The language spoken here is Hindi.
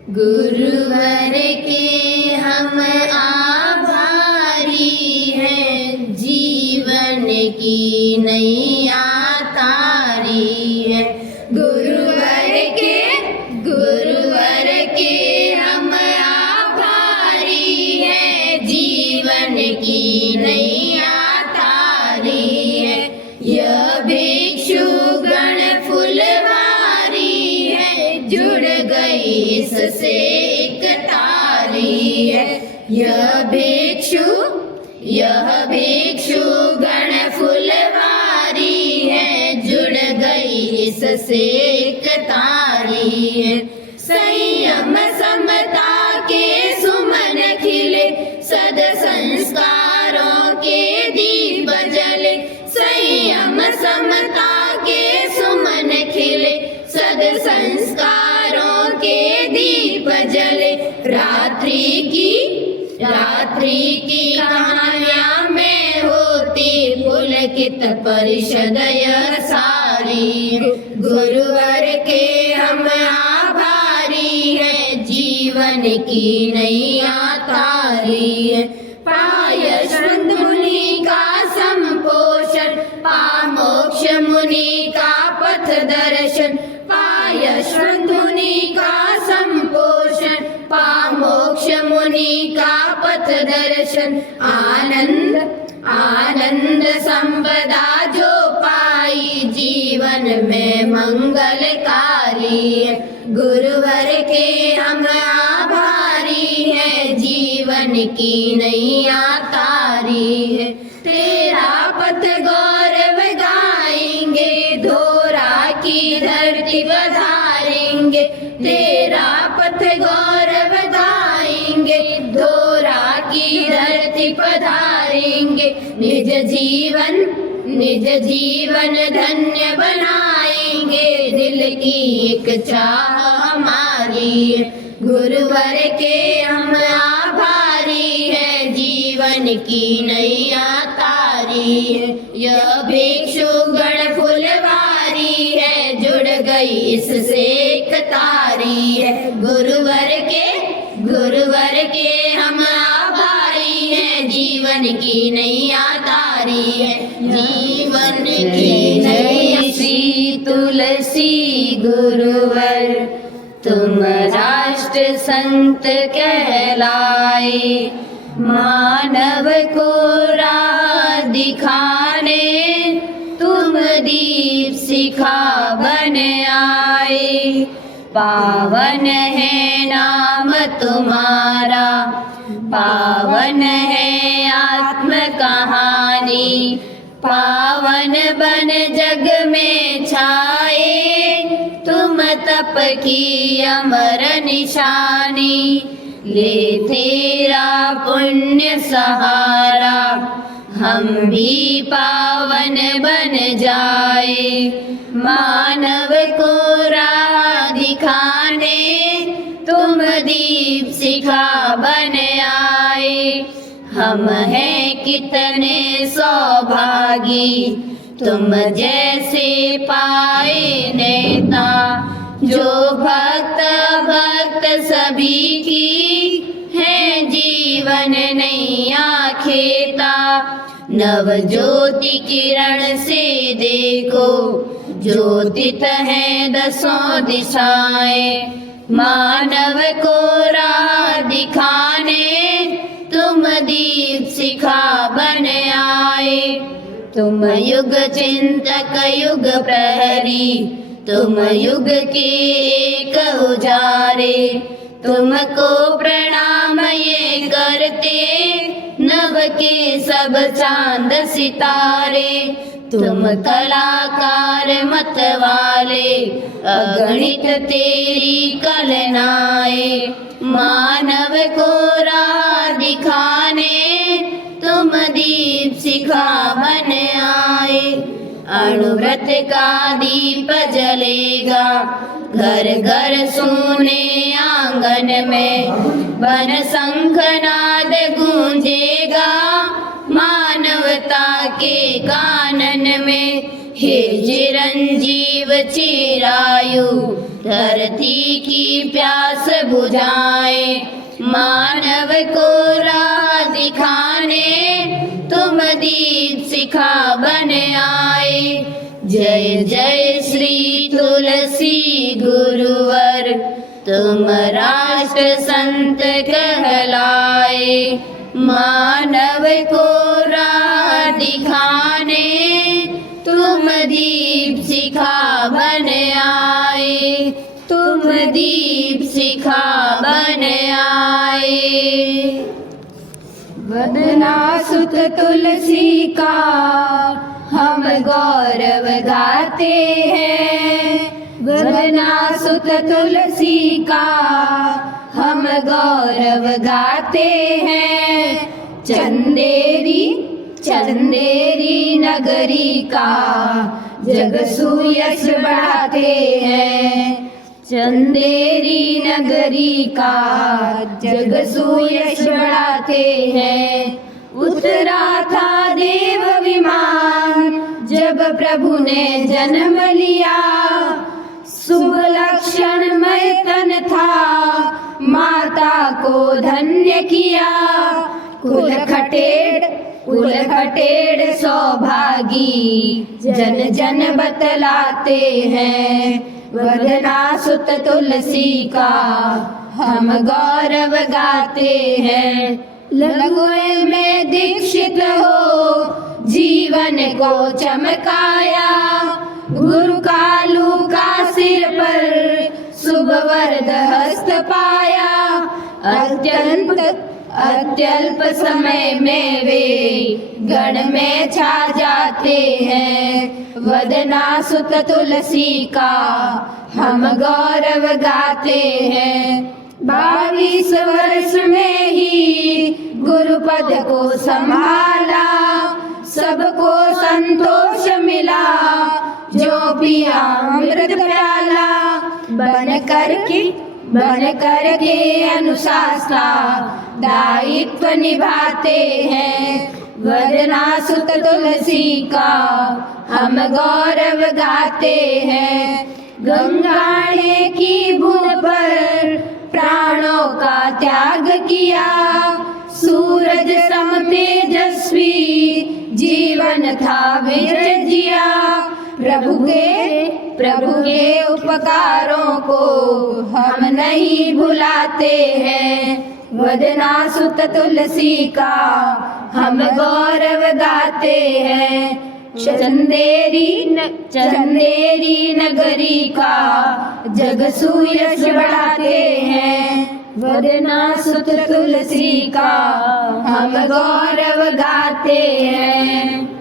गुरुवर के हम आभारी हैं, जीवन की नैया तारी है। गुरुवर के हम आभारी हैं, जीवन की नैया तारी है। यह भिक्षु गण फुलवारी है, जुड़ गई इससे एक तारी है। यह भिक्षु गण फुलवारी है, जुड़ गई इससे एक तारी है। संयम समता के सुमन खिले, सद संस्कारों के दीप जले। संयम समता के सुमन खिले, सद संस्कारों के दीप जले। रात्रि की कहानियां में होती पुलकित परिषद यह सारी। गुरुवर के हम आभारी हैं, जीवन की नैया तारी है। पायश्वत मुनि का संपोषण, पामोक्ष मुनि का पथ दर्शन। पायश्वत मुनि का संपोषण, पामोक्ष मुनि का पथ दर्शन। आनंद संपदा जो पाई, जीवन में मंगलकारी है। गुरुवर के हम आभारी हैं, जीवन की नैया तारी है। तेरा पथ गौरव गाएंगे, धोरा की धरती पधारेंगे। तेरा पथ गौरव गाएंगे, धोरा की धरती पधारेंगे। निज जीवन धन्य बनाएंगे, दिल की एक चाह हमारी है। गुरुवर के हम आभारी हैं, जीवन की नैया तारी है। यह भिक्षु गण फुलवारी है, जुड़ गई इससे एक तारी है। गुरुवर के हम आभारी हैं, जीवन की नैया तारी है। जीवन की नैया श्री तुलसी गुरुवर, तुम राष्ट्र संत कहलाए। मानव को राह दिखाने, तुम दीप शिखा बन आए। पावन है नाम तुम्हारा, पावन है आत्म कहानी। पावन बन जग में छाए, तुम तप की अमर निशानी। ले तेरा पुण्य सहारा, हम भी पावन बन जाए। मानव को राह दिखाने, तुम दीप शिखा बन आए। हम हैं कितने सौभागी, तुम जैसे पाए नेता। जो भक्त सभी की है, जीवन नैया खेता। नव ज्योति किरण से देखो, ज्योतित है दसों दिशाएं। मानव को राह दिखाने, तुम दीप शिखा बन आए। तुम युग चिंतक युग प्रहरी, तुम युग के एक उजारे। तुमको प्रणाम ये करते, नभ के सब चांद सितारे। तुम कलाकार मत वाले, अगणित तेरी कलनाएं। मानव को राह दिखाने, तुम दीप शिखा बन आए। अणुव्रत का दीप जलेगा, घर घर सोने आंगन में। वन शंखनाद गूंजेगा, मानवता के कानन में। हे चिरंजीव चिरायु धरती की प्यास बुझाए, मानव को राह दिखाने तुम दीप शिखा बन आए। जय जय श्री तुलसी गुरुवर, तुम राष्ट्र संत कहलाए, मानव को राह दिखाने तुम दीप शिखा बन आए, तुम दीप शिखा बन आए। वदना सुत तुलसी का हम गौरव गाते हैं, वदना सुत तुलसी का हम गौरव गाते हैं। चंदेरी चंदेरी नगरी का जग सुयश बढ़ाते हैं, चंदेरी नगरी का जग सुयश बढ़ाते हैं। उतरा था देव विमान जब प्रभु ने जन्म लिया, शुभ लक्षणमय तन था माता को धन्य किया। कुल खटेड़ सौभागी जन जन बतलाते हैं, वदना सुत तुलसी का हम गौरव गाते हैं। लघुए में दीक्षित हो जीवन को चमकाया, गुरु कालू का सिर पर शुभ वरद हस्त पाया। अत्यल्प समय में वे गण में छा जाते हैं, वदना सुत तुलसी का हम गौरव गाते हैं। 22 वर्ष में ही गुरुपद को संभाला, सबको संतोष मिला जो पिया अमृत प्याला। बन करके अनुशासना दायित्व निभाते हैं, वदना सुत तुलसी का हम गौरव गाते हैं। गंगाने की भूमि पर प्राणों का त्याग किया, सूरज सम तेजस्वी जीवन था विरह जिया। प्रभु के उपकारों को हम नहीं भुलाते हैं, वदना सुत तुलसी का हम गौरव गाते हैं। चंदेरी नगरी का जग सुयश बढ़ाते हैं, वदना सुत तुलसी का हम गौरव गाते हैं।